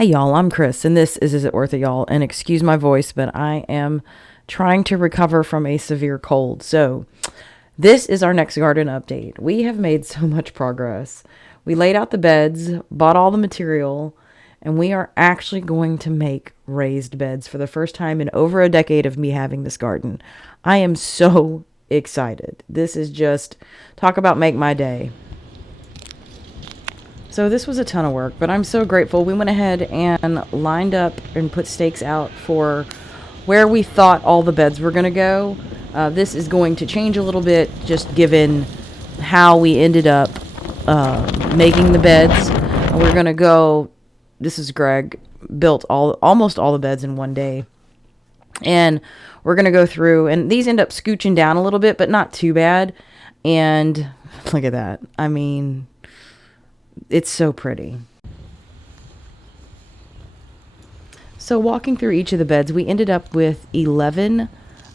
Hey y'all, I'm Chris, and this is It Worth It, y'all? And excuse my voice, but I am trying to recover from a severe cold. So, this is our next garden update. We have made so much progress. We laid out the beds, bought all the material, and we are actually going to make raised beds for the first time in over a decade of me having this garden. I am so excited. This is just talk about make my day. So this was a ton of work, but I'm so grateful. We went ahead and lined up and put stakes out for where we thought all the beds were going to go. This is going to change a little bit, just given how we ended up making the beds. We're going to go, this is Greg, built almost all the beds in one day. And we're going to go through, and these end up scooching down a little bit, but not too bad. And look at that. I mean, it's so pretty. So walking through each of the beds, we ended up with 11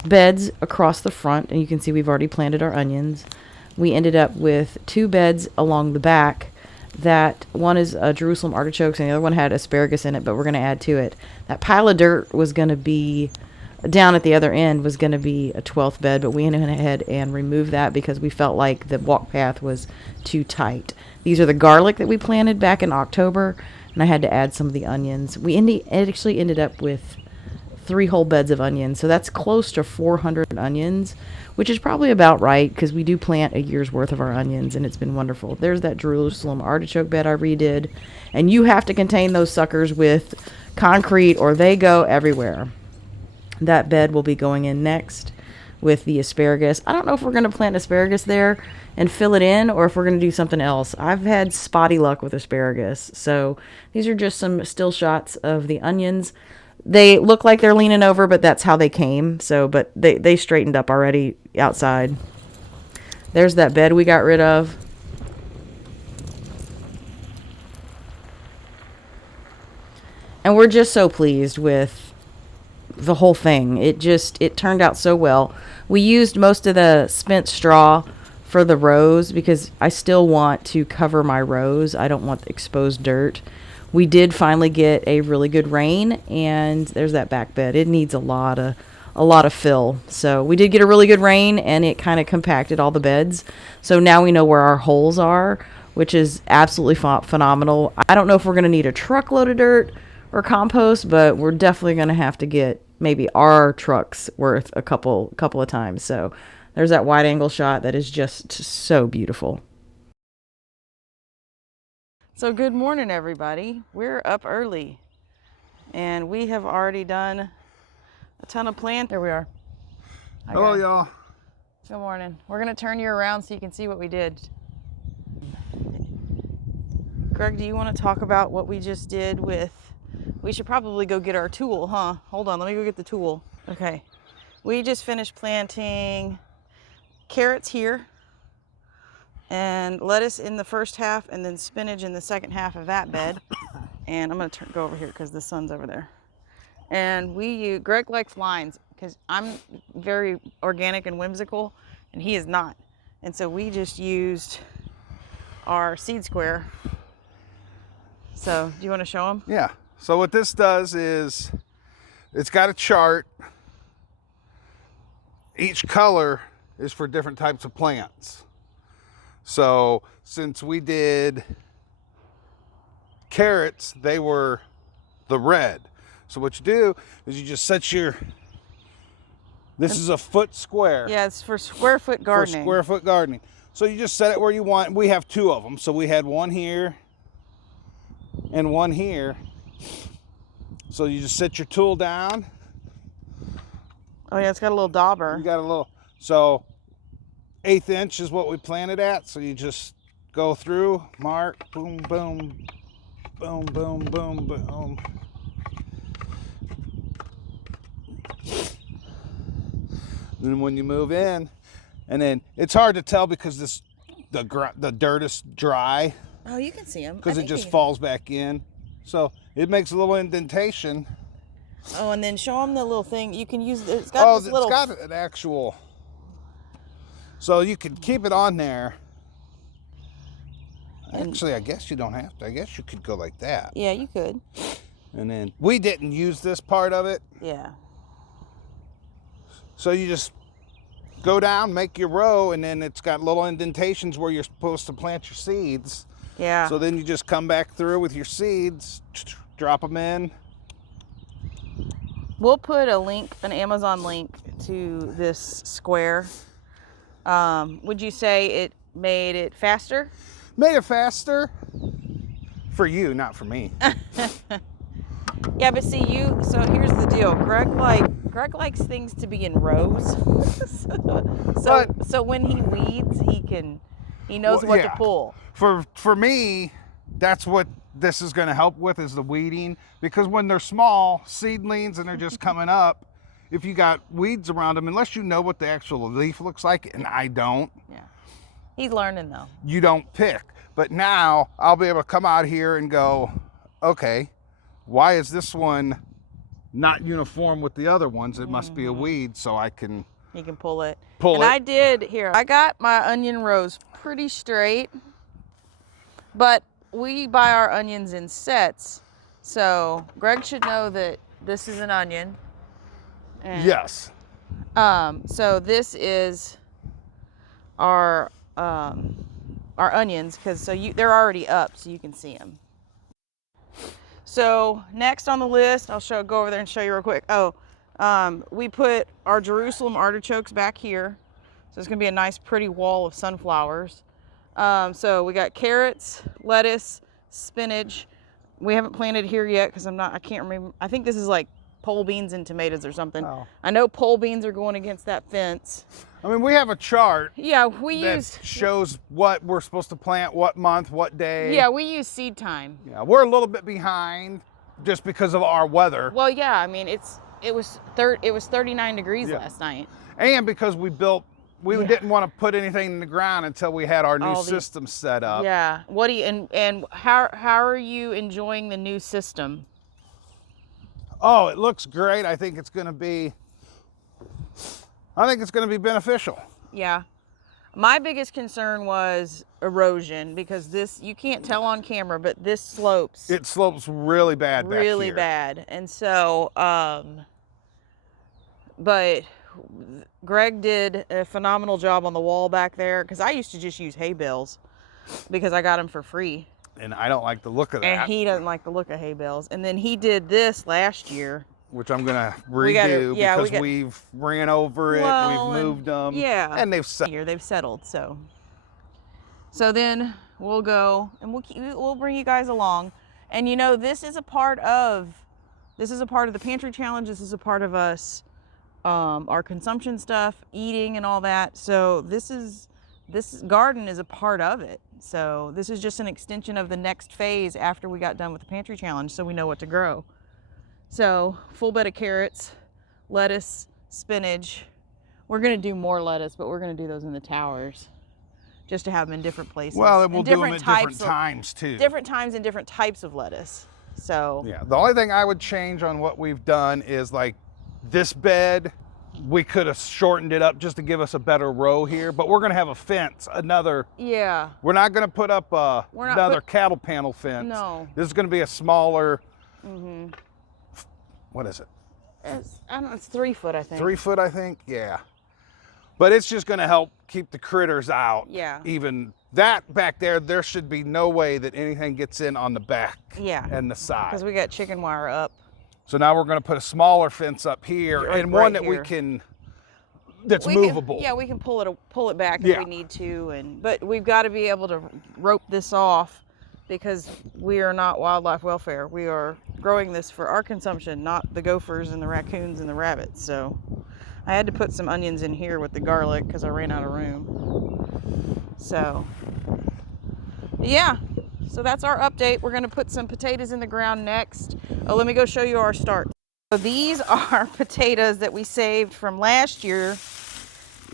beds across the front, and you can see we've already planted our onions. We ended up with 2 beds along the back. That one is Jerusalem artichokes, and the other one had asparagus in it, but we're going to add to it. That pile of dirt was going to be down at the other end, was going to be a 12th bed, but we went ahead and removed that because we felt like the walk path was too tight. These are the garlic that we planted back in October, and I had to add some of the onions. It actually ended up with 3 whole beds of onions, so that's close to 400 onions, which is probably about right because we do plant a year's worth of our onions, and it's been wonderful. There's that Jerusalem artichoke bed I redid, and you have to contain those suckers with concrete or they go everywhere. That bed will be going in next with the asparagus. I don't know if we're going to plant asparagus there and fill it in or if we're going to do something else. I've had spotty luck with asparagus. So these are just some still shots of the onions. They look like they're leaning over, but that's how they came. So, but they straightened up already outside. There's that bed we got rid of. And we're just so pleased with the whole thing. It turned out so well. We used most of the spent straw for the rows because I still want to cover my rows. I don't want exposed dirt. We did finally get a really good rain, and there's that back bed. It needs a lot of fill. So we did get a really good rain, and it kind of compacted all the beds. So now we know where our holes are, which is absolutely phenomenal. I don't know if we're going to need a truckload of dirt or compost, but we're definitely going to have to get maybe our truck's worth a couple of times. So there's that wide angle shot that is just so beautiful. So good morning, everybody. We're up early and we have already done a ton of planting. There we are. Hello, y'all. Good morning. We're going to turn you around so you can see what we did. Greg, do you want to talk about what we just did with... We should probably go get our tool, huh? Hold on, let me go get the tool. Okay. We just finished planting carrots here and lettuce in the first half and then spinach in the second half of that bed. And I'm going to go over here because the sun's over there. And Greg likes lines because I'm very organic and whimsical and he is not. And so we just used our seed square. So do you want to show them? Yeah. So what this does is it's got a chart. Each color is for different types of plants. So since we did carrots, they were the red. So what you do is you just set this is a foot square. Yeah, it's for square foot gardening. For square foot gardening. So you just set it where you want. We have 2 of them. So we had one here and one here. So you just set your tool down. Oh yeah, it's got a little dauber. You got a little, so 1/8 inch is what we planted at. So you just go through, mark, boom, boom, boom, boom, boom, boom. Then when you move in, and then it's hard to tell because the dirt is dry. Oh, you can see them. Because it just falls back in. So it makes a little indentation. Oh, and then show them the little thing. You can use, it's got this little... it's got an actual... So you can keep it on there. Actually, I guess you don't have to. I guess you could go like that. Yeah, you could. And then we didn't use this part of it. Yeah. So you just go down, make your row, and then it's got little indentations where you're supposed to plant your seeds. Yeah. So then you just come back through with your seeds, drop them in. We'll put a link, an Amazon link to this square. Would you say it made it faster? Made it faster for you, not for me. Yeah, but see so here's the deal. Greg likes things to be in rows. so when he weeds, he knows what to pull. For me, that's what this is going to help with, is the weeding, because when they're small seedlings and they're just coming up, if you got weeds around them, unless you know what the actual leaf looks like, and I don't. Yeah. He's learning though. You don't pick. But now I'll be able to come out here and go, okay, why is this one not uniform with the other ones? It must be a weed, so I can... You can pull it. And I got my onion rows pretty straight, but we buy our onions in sets. So Greg should know that this is an onion. And, yes. So this is our onions, because they're already up, so you can see them. So next on the list, go over there and show you real quick. We put our Jerusalem artichokes back here. So it's gonna be a nice pretty wall of sunflowers. So we got carrots, lettuce, spinach. We haven't planted here yet because I can't remember. I think this is like pole beans and tomatoes or something. Oh. I know pole beans are going against that fence. I mean, we have a chart. Yeah, shows what we're supposed to plant, what month, what day. Yeah, we use seed time. Yeah, we're a little bit behind just because of our weather. Well, yeah, I mean, it was 39 degrees last night. And because we didn't want to put anything in the ground until we had our new system set up. Yeah. What do you and how are you enjoying the new system? Oh, it looks great. I think it's going to be beneficial. Yeah. My biggest concern was erosion, because you can't tell on camera, but this slopes. It slopes really bad back here. Really bad. And so, but Greg did a phenomenal job on the wall back there, because I used to just use hay bales because I got them for free. And I don't like the look of that. And he doesn't like the look of hay bales. And then he did this last year, which I'm going to redo because we've ran over it, we've moved them. Yeah. And they've settled. Here, they've settled. So then we'll go and we'll bring you guys along. And this is a part of the pantry challenge. This is a part of us, our consumption stuff, eating and all that. So this garden is a part of it. So this is just an extension of the next phase after we got done with the pantry challenge, so we know what to grow. So full bed of carrots, lettuce, spinach. We're going to do more lettuce, but we're going to do those in the towers just to have them in different places. Well, and we'll do them at different times too. Different times and different types of lettuce. So yeah, the only thing I would change on what we've done is, like, this bed, we could have shortened it up just to give us a better row here, but we're going to have a fence, yeah. We're not going to put up another cattle panel fence. No. This is going to be a smaller, what is it? It's 3 foot, I think. 3 foot, I think, yeah. But it's just going to help keep the critters out. Yeah. Even that back there should be no way that anything gets in on the back and the side. Because we got chicken wire up. So now we're going to put a smaller fence up here, and one that that's movable. We can pull it back if we need to, but we've got to be able to rope this off, because we are not wildlife welfare. We are growing this for our consumption, not the gophers and the raccoons and the rabbits. So I had to put some onions in here with the garlic because I ran out of room. So yeah. So that's our update. We're going to put some potatoes in the ground next. Oh, let me go show you our start. So these are potatoes that we saved from last year,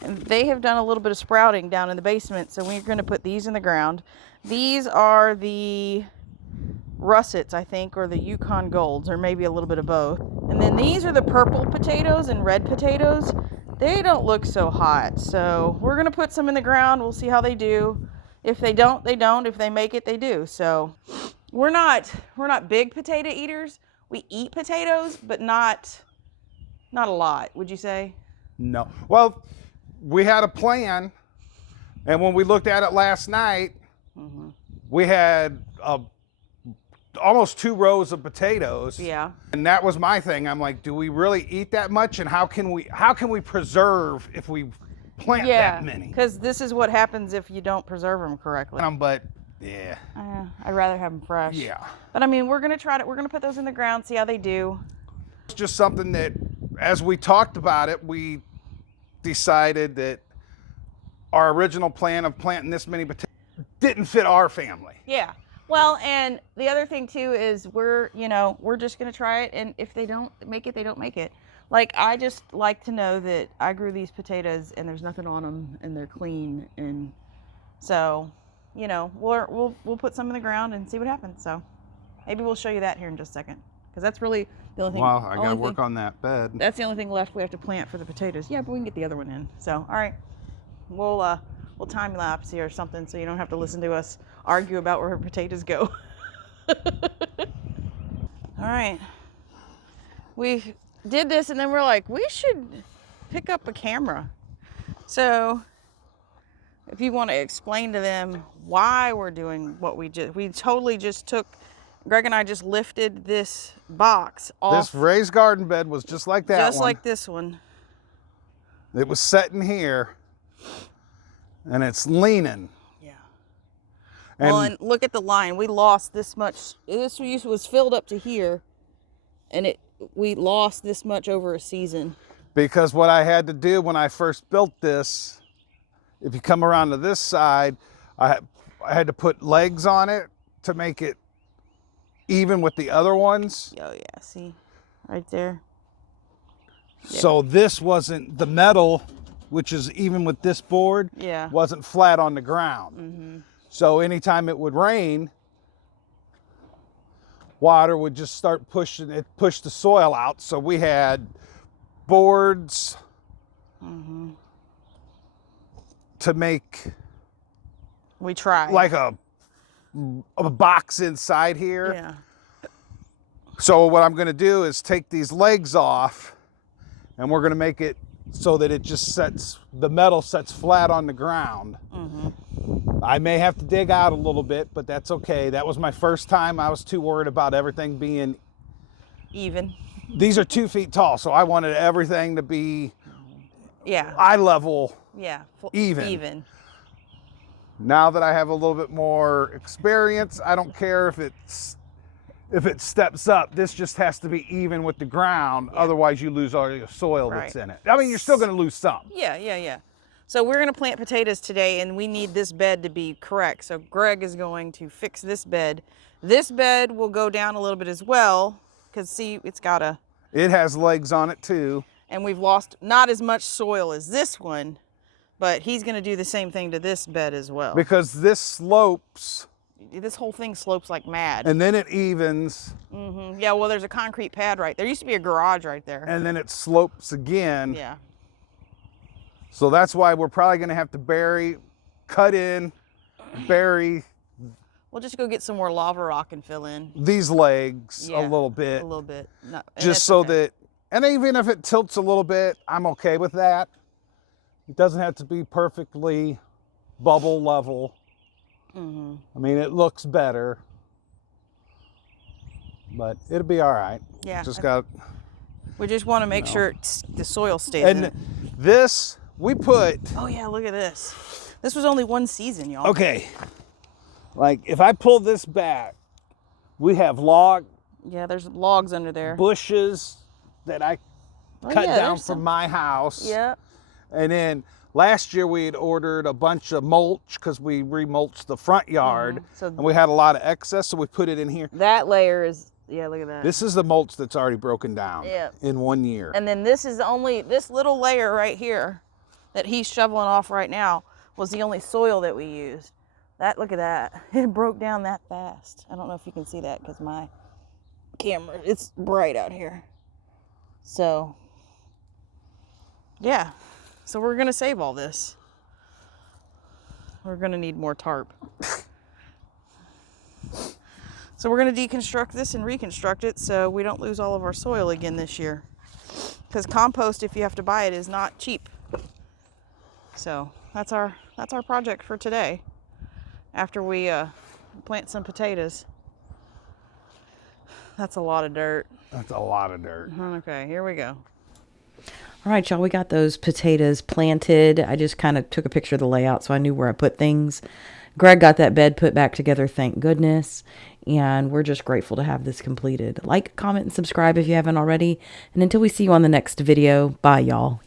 and they have done a little bit of sprouting down in the basement. So we're going to put these in the ground. These are the russets, I think, or the Yukon Golds, or maybe a little bit of both. And then these are the purple potatoes and red potatoes. They don't look so hot. So we're going to put some in the ground. We'll see how they do. If they don't, they don't. If they make it, they do. So we're not big potato eaters. we eat potatoes, but not a lot, would you say? No. Well, we had a plan, and when we looked at it last night, we had almost 2 rows of potatoes. Yeah. And that was my thing. I'm like, do we really eat that much? And how can we preserve if we plant that many? Because this is what happens if you don't preserve them correctly. But yeah. I'd rather have them fresh. Yeah. But I mean, we're gonna try to. We're gonna put those in the ground, see how they do. It's just something that, as we talked about it, we decided that our original plan of planting this many potatoes didn't fit our family. Yeah. Well, and the other thing too is we're just gonna try it, and if they don't make it, they don't make it. Like, I just like to know that I grew these potatoes and there's nothing on them and they're clean, and so, we'll put some in the ground and see what happens. So maybe we'll show you that here in just a second, because that's really the only thing. Well, I gotta work on that bed. That's the only thing left we have to plant for the potatoes. Yeah, but we can get the other one in. So, all right, we'll time lapse here or something, so you don't have to listen to us argue about where her potatoes go. All right, we did this, and then we're like, we should pick up a camera. So if you want to explain to them why we're doing what we totally just took, Greg and I just lifted this box off. This raised garden bed was just like that one. Just like this one. It was sitting here, and it's leaning. Yeah. And, Well, and look at the line. We lost this much. This was filled up to here, and we lost this much over a season. because what I had to do when I first built this, if you come around to this side, I had to put legs on it to make it even with the other ones. Oh yeah, see, right there. Yeah. So this wasn't the metal, which is even with this board, Yeah. wasn't flat on the ground. Mm-hmm. So anytime it would rain, water would just start pushing it, push the soil out. So we had boards to make We tried. like a box inside here. Yeah. So what I'm going to do is take these legs off, and we're going to make it so that it just sets, the metal sets flat on the ground. I may have to dig out a little bit, but that's okay. That was my first time. I was too worried about everything being Even. These are 2 feet tall, so I wanted everything to be Yeah. eye level. Yeah. Even. Even. Now that I have a little bit more experience, I don't care if it steps up. This just has to be even with the ground. Yeah. Otherwise, you lose all your soil that's Right. in it. I mean, you're still going to lose some. Yeah. So we're going to plant potatoes today, and we need this bed to be correct. So Greg is going to fix this bed. This bed will go down a little bit as well, because see, it's got a... It has legs on it too. And we've lost not as much soil as this one, but he's going to do the same thing to this bed as well. Because this slopes, This whole thing slopes like mad. and then it evens, Yeah, well, there's a concrete pad right there. Used to be a garage right there. and then it slopes again. Yeah. So that's why we're probably going to have to cut in, bury We'll just go get some more lava rock and fill in these legs Yeah, a little bit. a little bit. No, and Just that's so okay. that, and even if it tilts a little bit, I'm okay with that. It doesn't have to be perfectly bubble level. I mean, it looks better, but it'll be all right. Yeah, Just I- got, We just want to make sure the soil stays in and it. this we put, Oh yeah, look at this. This was only one season, y'all. okay, like if I pull this back, we have log Yeah, there's logs under there. bushes that I Oh, cut yeah, down there's from some- my house. Yeah. And then last year we had ordered a bunch of mulch because we remulched the front yard, So- and we had a lot of excess, so we put it in here. That layer is, yeah, look at that. This is the mulch that's already broken down Yeah. in 1 year. And then this is only, this little layer right here that he's shoveling off right now was the only soil that we used. That, look at that. It broke down that fast. I don't know if you can see that because my camera, it's bright out here. So, yeah. So we're going to save all this. We're going to need more tarp. So we're going to deconstruct this and reconstruct it so we don't lose all of our soil again this year. Because compost, if you have to buy it, is not cheap. So that's our project for today. After we plant some potatoes. That's a lot of dirt. That's a lot of dirt. Okay, here we go. All right, y'all, we got those potatoes planted. I just kind of took a picture of the layout so I knew where I put things. Greg got that bed put back together, thank goodness. And we're just grateful to have this completed. Like, comment, and subscribe if you haven't already. And until we see you on the next video, bye, y'all.